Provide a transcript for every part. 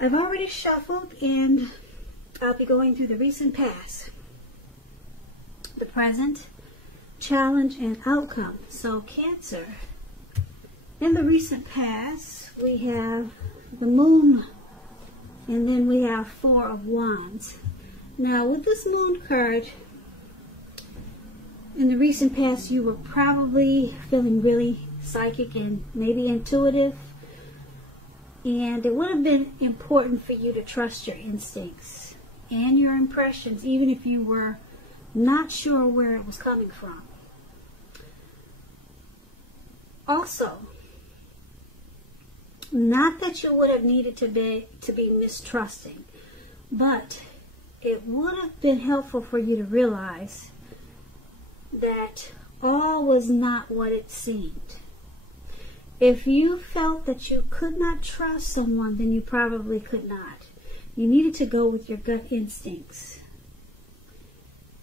I've already shuffled, and I'll be going through the recent past, the present, challenge, and outcome. So Cancer, in the recent past, we have the Moon, and then we have Four of Wands. Now, with this Moon card, in the recent past, you were probably feeling really psychic and maybe intuitive. And it would have been important for you to trust your instincts and your impressions, even if you were not sure where it was coming from. Also, not that you would have needed to be mistrusting, but it would have been helpful for you to realize that all was not what it seemed. If you felt that you could not trust someone, then you probably could not. You needed to go with your gut instincts.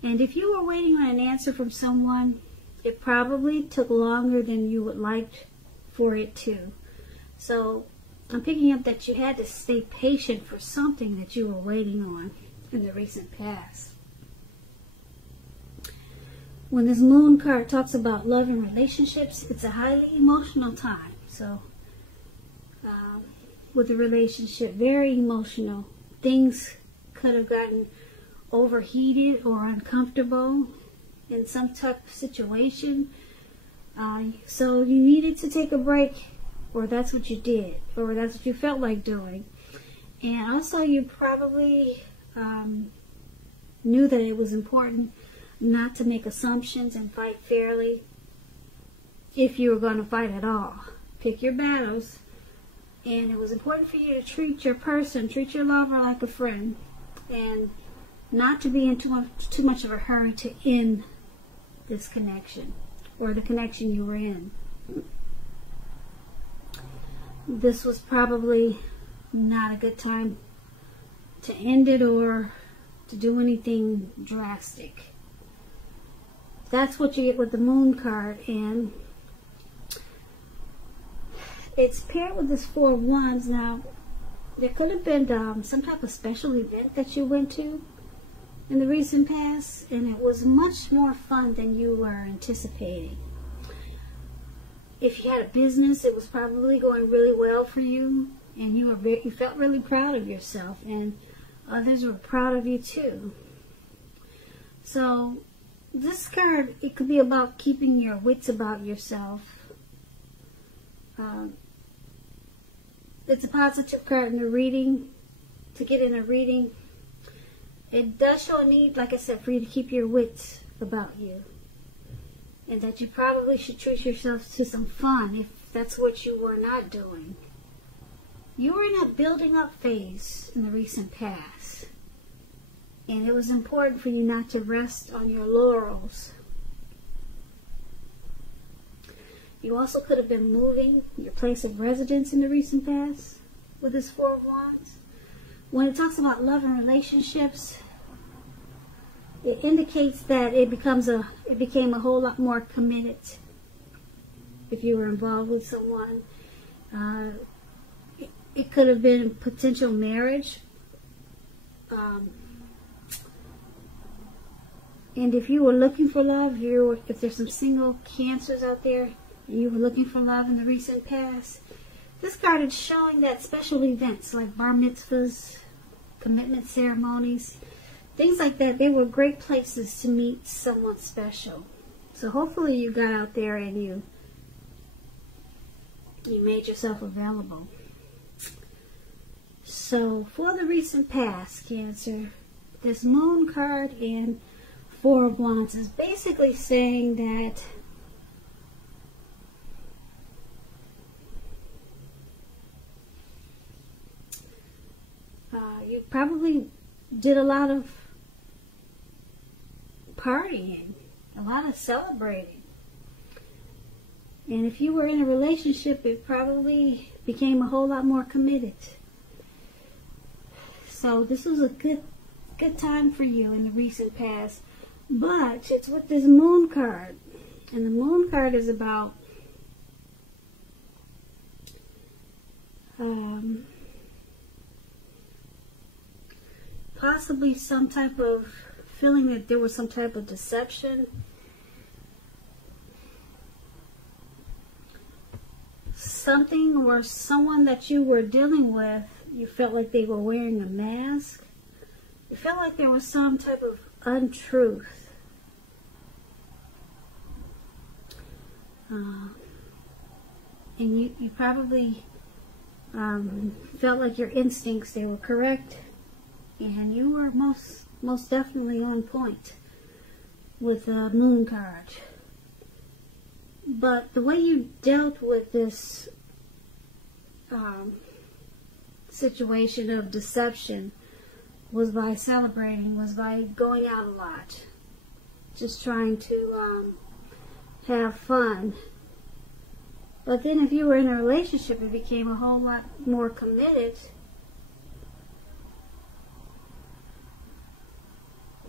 And if you were waiting on an answer from someone, it probably took longer than you would like for it to. So I'm picking up that you had to stay patient for something that you were waiting on in the recent past. When this Moon card talks about love and relationships, it's a highly emotional time. So, with the relationship, very emotional. Things could have gotten overheated or uncomfortable in some type of situation. So you needed to take a break, or that's what you did, or that's what you felt like doing. And also you probably knew that it was important not to make assumptions and fight fairly if you were going to fight at all. Pick your battles. And it was important for you to treat your person, treat your lover like a friend, and not to be in too much of a hurry to end this connection or the connection you were in. This was probably not a good time to end it or to do anything drastic. That's what you get with the Moon card, and it's paired with this Four of Wands. Now, there could have been some type of special event that you went to in the recent past, and it was much more fun than you were anticipating. If you had a business, it was probably going really well for you, and you felt really proud of yourself, and others were proud of you too. So this card, it could be about keeping your wits about yourself. It's a positive card in the reading. To get in a reading, it does show a need, like I said, for you to keep your wits about you. And that you probably should treat yourself to some fun if that's what you were not doing. You were in a building up phase in the recent past. And it was important for you not to rest on your laurels. You also could have been moving your place of residence in the recent past with this Four of Wands. When it talks about love and relationships, it indicates that it became a whole lot more committed if you were involved with someone. It could have been potential marriage. And if you were looking for love, if there's some single Cancers out there, and you were looking for love in the recent past, this card is showing that special events like bar mitzvahs, commitment ceremonies, things like that, they were great places to meet someone special. So hopefully you got out there and you made yourself available. So for the recent past, Cancer, this Moon card and Four of Wands is basically saying that you probably did a lot of partying, a lot of celebrating. And if you were in a relationship, it probably became a whole lot more committed. So this was a good time for you in the recent past. But it's with this Moon card. And the Moon card is about possibly some type of feeling that there was some type of deception. Something or someone that you were dealing with, you felt like they were wearing a mask. You felt like there was some type of untruth. And you probably felt like your instincts, they were correct. And you were most definitely on point with the moon card. But the way you dealt with this situation of deception was by celebrating, was by going out a lot, just trying to have fun. But then if you were in a relationship, it became a whole lot more committed.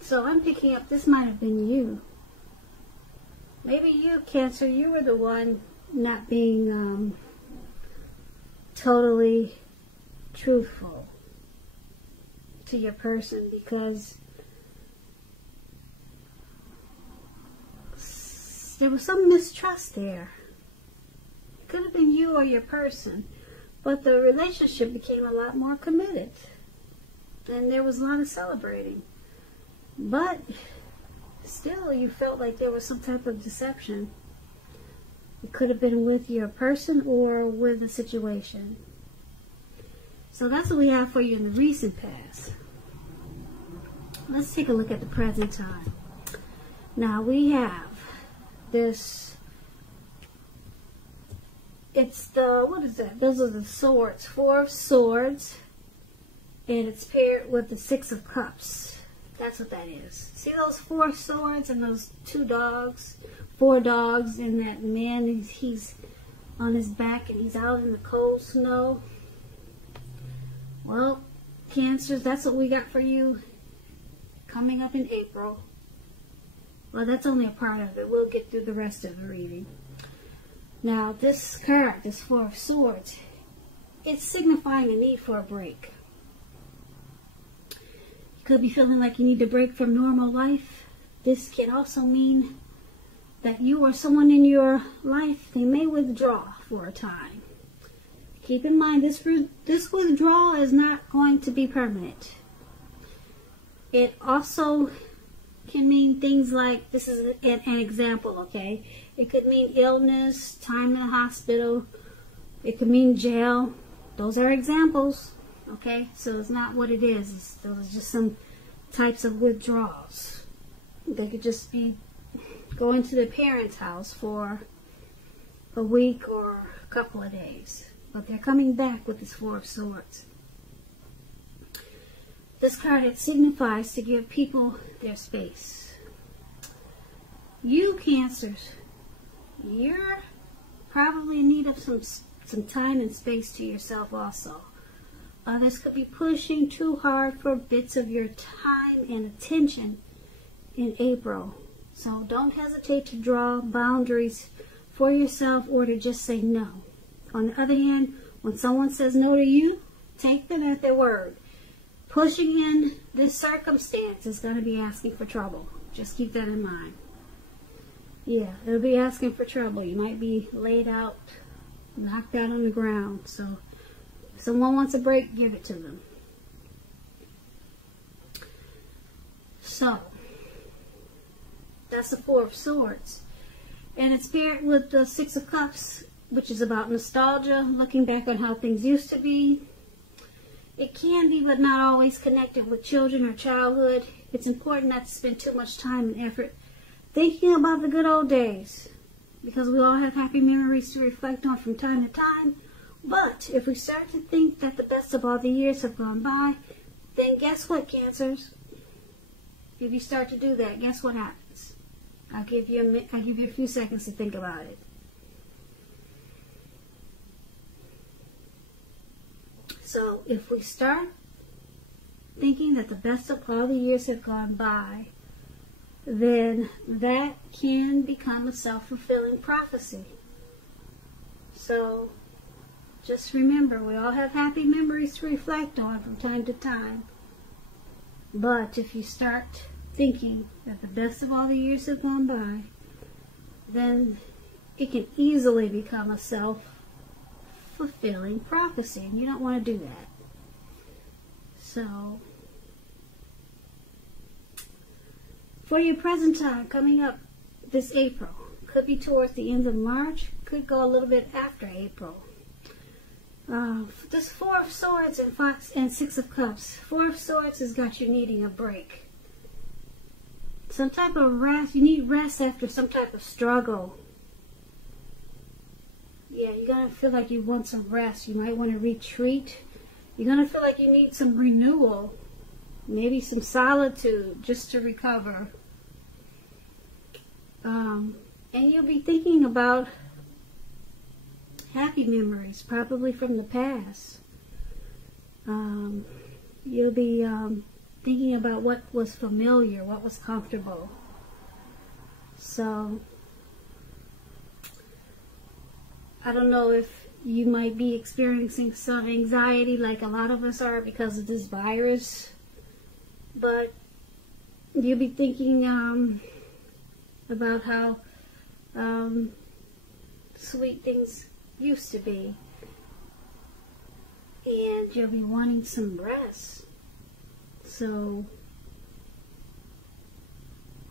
So I'm picking up, this might have been you. Maybe you, Cancer, you were the one not being totally truthful to your person, because there was some mistrust there. It could have been you or your person, but the relationship became a lot more committed, and there was a lot of celebrating. But still, you felt like there was some type of deception. It could have been with your person or with a situation. So that's what we have for you in the recent past. Let's take a look at the present time. Now we have this, it's the, what is that? Those are the swords, 4 of swords, and it's paired with the 6 of cups. That's what that is. See those 4 swords and those 2 dogs, 4 dogs, and that man, he's on his back and he's out in the cold snow. Well, Cancers, that's what we got for you coming up in April. Well, that's only a part of it. We'll get through the rest of the reading. Now, this card, this 4 of swords, it's signifying a need for a break. You could be feeling like you need to break from normal life. This can also mean that you or someone in your life, they may withdraw for a time. Keep in mind, this withdrawal is not going to be permanent. It also can mean things like, this is an example, okay? It could mean illness, time in the hospital. It could mean jail. Those are examples, okay? So it's not what it is. Those are just some types of withdrawals. They could just be going to the parents' house for a week or a couple of days. But they're coming back with this 4 of swords. This card, it signifies to give people their space. You, Cancers, you're probably in need of some time and space to yourself also. Others could be pushing too hard for bits of your time and attention in April. So don't hesitate to draw boundaries for yourself or to just say no. On the other hand, when someone says no to you, take them at their word. Pushing in this circumstance is going to be asking for trouble. Just keep that in mind. Yeah, it'll be asking for trouble. You might be laid out, knocked out on the ground. So if someone wants a break, give it to them. So that's the 4 of swords. And it's paired with the 6 of cups, which is about nostalgia, looking back on how things used to be. It can be, but not always, connected with children or childhood. It's important not to spend too much time and effort thinking about the good old days, because we all have happy memories to reflect on from time to time. But if we start to think that the best of all the years have gone by, then guess what, Cancers? If you start to do that, guess what happens? I'll give you a few seconds to think about it. So if we start thinking that the best of all the years have gone by, then that can become a self-fulfilling prophecy. So just remember, we all have happy memories to reflect on from time to time. But if you start thinking that the best of all the years have gone by, then it can easily become a self-fulfilling prophecy, and you don't want to do that. So, for your present time coming up this April, could be towards the end of March, could go a little bit after April. This Four of Swords and Six of Cups. Four of Swords has got you needing a break. Some type of rest. You need rest after some type of struggle. Yeah, you're going to feel like you want some rest. You might want to retreat. You're going to feel like you need some renewal. Maybe some solitude just to recover. And you'll be thinking about happy memories, probably from the past. You'll be thinking about what was familiar, what was comfortable. So, I don't know if you might be experiencing some anxiety like a lot of us are because of this virus, but you'll be thinking about how sweet things used to be, and you'll be wanting some rest. So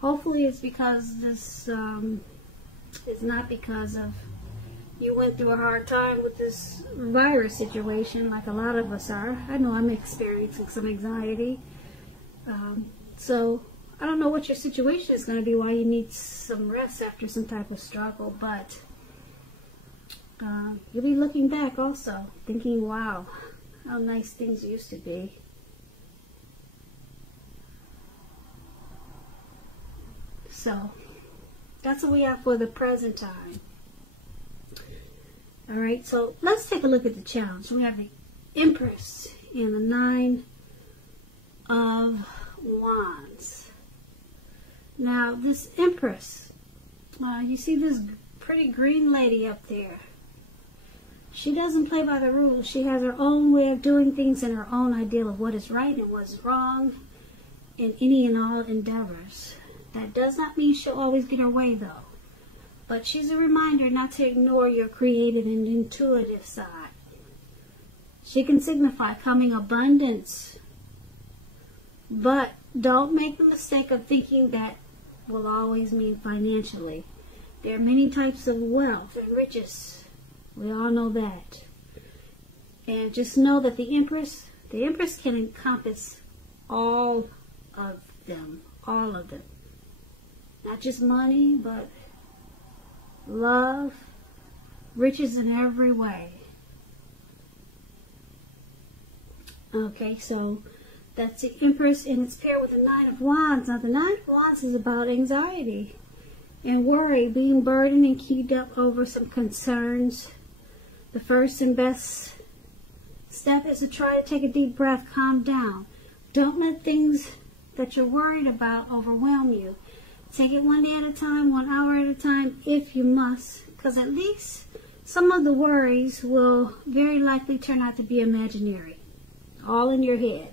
hopefully it's because this is not because of you went through a hard time with this virus situation like a lot of us are. I know I'm experiencing some anxiety. So I don't know what your situation is going to be, why you need some rest after some type of struggle, but you'll be looking back also, thinking, wow, how nice things used to be. So, that's what we have for the present time. Alright, so let's take a look at the challenge. We have the Empress and the Nine of Wands. Now, this Empress, you see this pretty green lady up there. She doesn't play by the rules. She has her own way of doing things and her own ideal of what is right and what is wrong in any and all endeavors. That does not mean she'll always get her way, though. But she's a reminder not to ignore your creative and intuitive side. She can signify coming abundance. But don't make the mistake of thinking that will always mean financially. There are many types of wealth and riches. We all know that. And just know that the Empress can encompass all of them. All of them. Not just money, but love, riches in every way. Okay, so that's the Empress, and it's paired with the Nine of Wands. Now, the Nine of Wands is about anxiety and worry, being burdened and keyed up over some concerns. The first and best step is to try to take a deep breath, calm down. Don't let things that you're worried about overwhelm you. Take it one day at a time, 1 hour at a time, if you must, because at least some of the worries will very likely turn out to be imaginary, all in your head.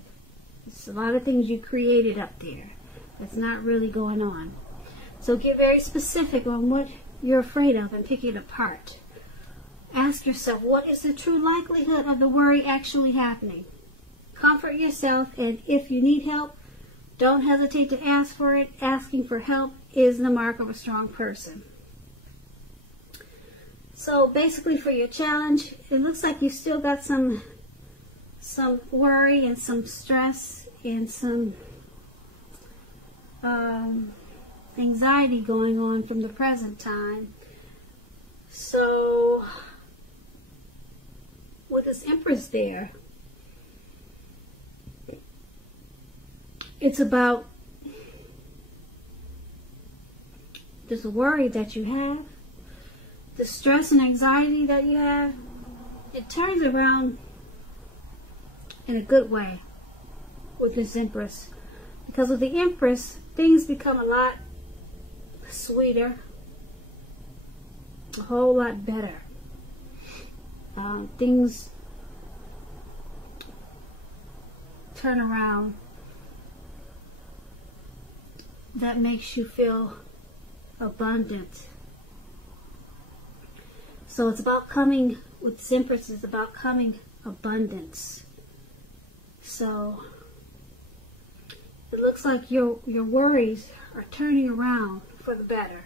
It's a lot of things you created up there that's not really going on. So get very specific on what you're afraid of and pick it apart. Ask yourself, what is the true likelihood of the worry actually happening? Comfort yourself, and if you need help, don't hesitate to ask for it. Asking for help is the mark of a strong person. So basically for your challenge, it looks like you still got some worry and some stress and some anxiety going on from the present time. So with this Empress there, it's about this worry that you have, the stress and anxiety that you have. It turns around in a good way with this Empress. Because with the Empress, things become a lot sweeter, a whole lot better. Things turn around that makes you feel abundant. So it's about coming, with this Empress, it's about coming abundance. So it looks like your worries are turning around for the better.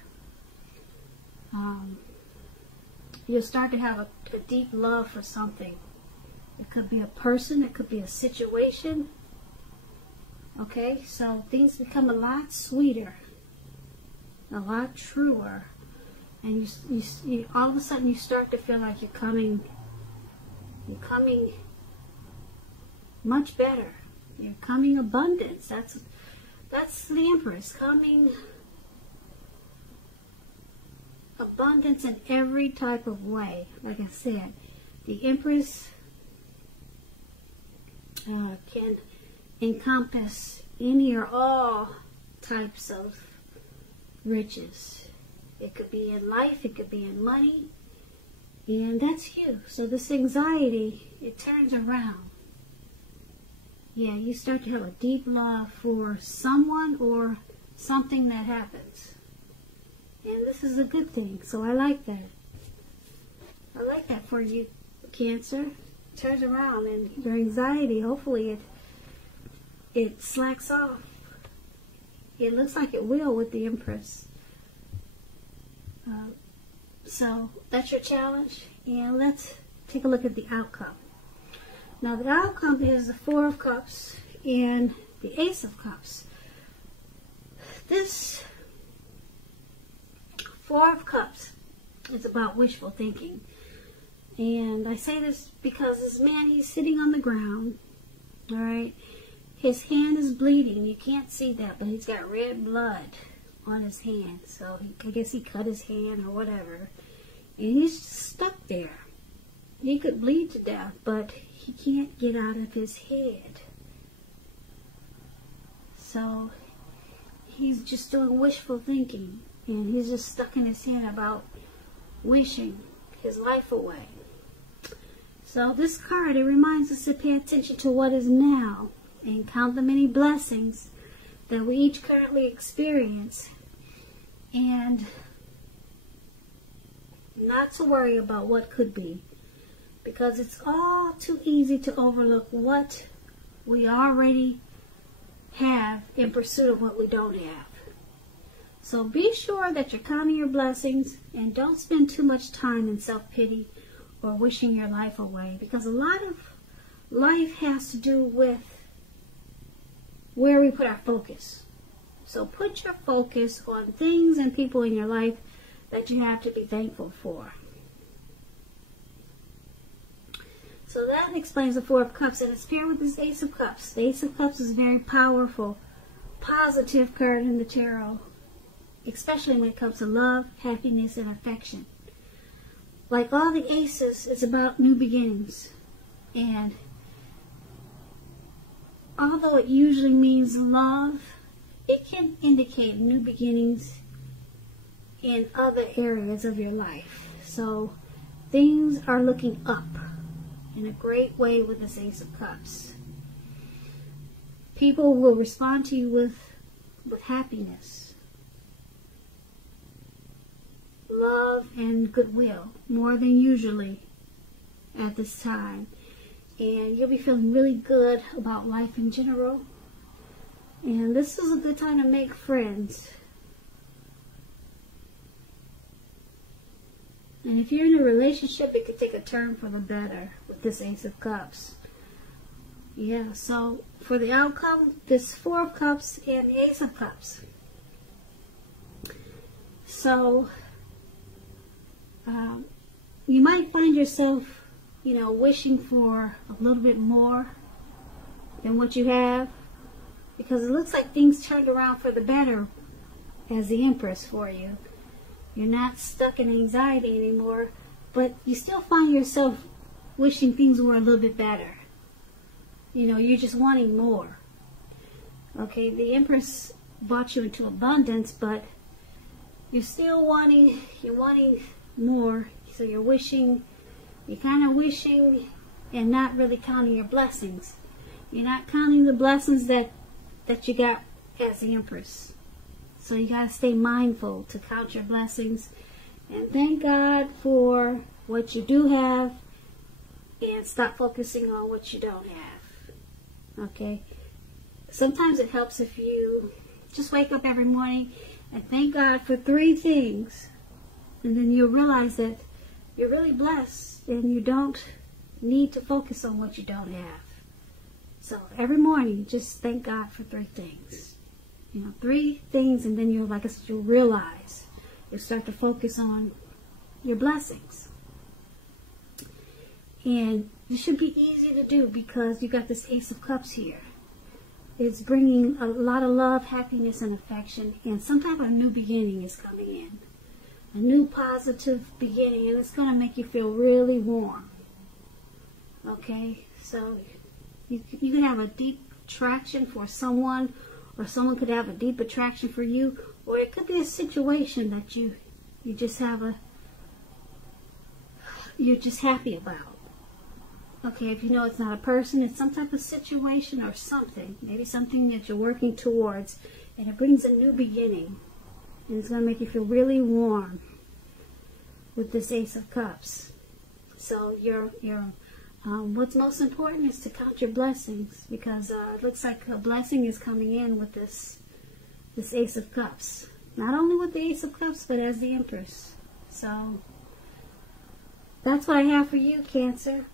You'll start to have a deep love for something. It could be a person, it could be a situation. Okay, so things become a lot sweeter, a lot truer, and you all of a sudden you start to feel like you're coming much better. You're coming abundance. That's the Empress, coming abundance in every type of way. Like I said, the Empress can encompass any or all types of riches. It could be in life, it could be in money, and that's you. So this anxiety, it turns around. Yeah, you start to have a deep love for someone or something that happens. And this is a good thing, so I like that. I like that for you, Cancer. It turns around, and your anxiety, hopefully it slacks off. It looks like it will with the Empress. So that's your challenge, and let's take a look at the outcome. Now the outcome is the Four of Cups and the Ace of Cups. This Four of Cups is about wishful thinking. And I say this because this man, he's sitting on the ground, all right? His hand is bleeding. You can't see that, but he's got red blood on his hand. So I guess he cut his hand or whatever. And he's stuck there. He could bleed to death, but he can't get out of his head. So he's just doing wishful thinking. And he's just stuck in his head about wishing his life away. So this card, it reminds us to pay attention to what is now and count the many blessings that we each currently experience, and not to worry about what could be, because it's all too easy to overlook what we already have in pursuit of what we don't have. So be sure that you're counting your blessings, and don't spend too much time in self-pity or wishing your life away, because a lot of life has to do with where we put our focus. So put your focus on things and people in your life that you have to be thankful for. So that explains the Four of Cups, and it's paired with this Ace of Cups. The Ace of Cups is a very powerful, positive card in the tarot, especially when it comes to love, happiness, and affection. Like all the aces, it's about new beginnings. And although it usually means love, it can indicate new beginnings in other areas of your life. So things are looking up in a great way with this Ace of Cups. People will respond to you with happiness, love, and goodwill, more than usually at this time. And you'll be feeling really good about life in general. And this is a good time to make friends. And if you're in a relationship, it could take a turn for the better with this Ace of Cups. Yeah, so for the outcome, this Four of Cups and the Ace of Cups. So you might find yourself, wishing for a little bit more than what you have, because it looks like things turned around for the better as the Empress for you. You're not stuck in anxiety anymore, but you still find yourself wishing things were a little bit better. You're just wanting more. Okay, the Empress brought you into abundance, but you're still wanting more. So you're kind of wishing and not really counting your blessings. You're not counting the blessings that you got as the Empress. So you got to stay mindful to count your blessings and thank God for what you do have and stop focusing on what you don't have. Okay? Sometimes it helps if you just wake up every morning and thank God for 3 things. And then you'll realize that you're really blessed and you don't need to focus on what you don't have. So every morning, just thank God for 3 things. 3 things, and then you'll realize, you start to focus on your blessings. And it should be easy to do because you got this Ace of Cups here. It's bringing a lot of love, happiness, and affection, and some type of new beginning is coming in. A new positive beginning, and it's going to make you feel really warm. Okay, so you can have a deep attraction for someone, or someone could have a deep attraction for you, or it could be a situation that you're just happy about. Okay, if you know it's not a person, it's some type of situation or something, maybe something that you're working towards, and it brings a new beginning, and it's going to make you feel really warm with this Ace of Cups. So what's most important is to count your blessings, because it looks like a blessing is coming in with this Ace of Cups. Not only with the Ace of Cups, but as the Empress. So that's what I have for you, Cancer.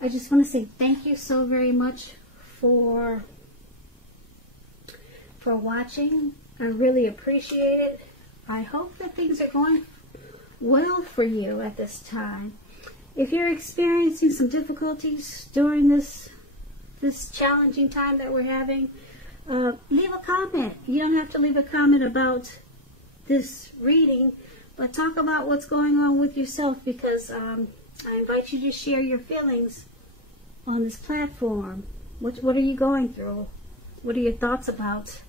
I just want to say thank you so very much for watching. I really appreciate it. I hope that things are going well for you at this time. If you're experiencing some difficulties during this challenging time that we're having, leave a comment. You don't have to leave a comment about this reading, but talk about what's going on with yourself, because I invite you to share your feelings on this platform. What are you going through? What are your thoughts about,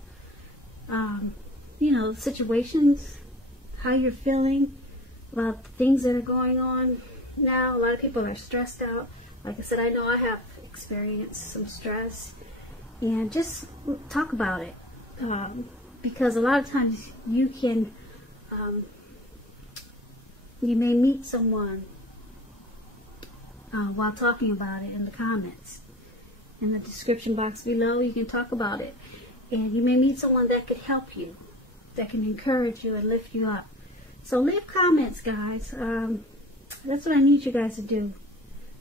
situations, how you're feeling about things that are going on now? A lot of people are stressed out. Like I said, I know I have experienced some stress, and just talk about it, because a lot of times you may meet someone while talking about it in the comments. In the description box below, you can talk about it, and you may meet someone that could help you, that can encourage you and lift you up. So leave comments, guys. That's what I need you guys to do.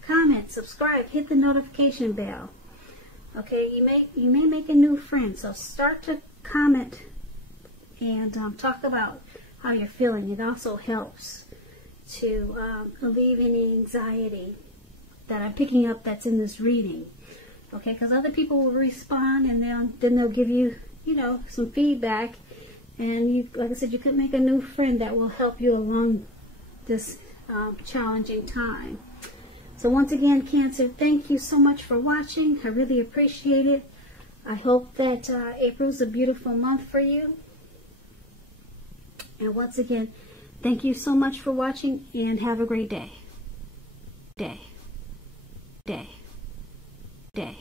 Comment, subscribe, hit the notification bell. Okay, you may make a new friend, so start to comment and talk about how you're feeling. It also helps to alleviate any anxiety that I'm picking up that's in this reading. Okay, because other people will respond, and then they'll give you, some feedback, and you, like I said, you could make a new friend that will help you along this challenging time. So once again, Cancer, thank you so much for watching. I really appreciate it. I hope that April's a beautiful month for you. And once again, thank you so much for watching, and have a great day.